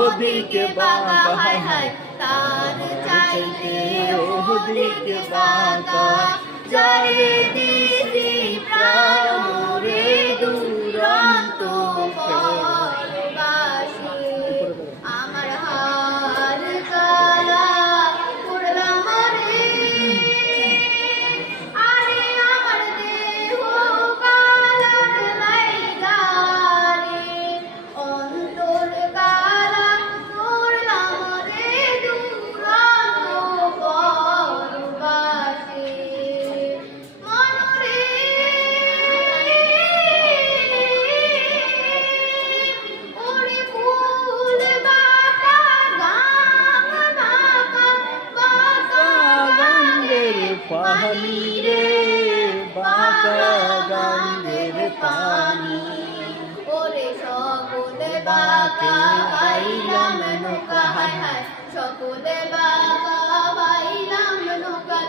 ওদিকে বাঁকা হায় হায় তার চাইতে ওদিকে বাঁকা যারে দিছি প্রাণ রে দুরন্ত পরবাসী আমার হার কালা করলাম রে আরে আমার দেহ কালার লাইগা রে অন্তর কালা করলাম রে দুরন্ত পরবাসী মনরে ওরে ফুল বাটা গাম ঢাকা বাঁকা গঙ্গের পানি রে বাঁকা গঙ্গের পানি ওরে সকলে বাঁকা বাইলাম নৌকা হায় হায় সকলে বাঁকা বাইলাম নৌকা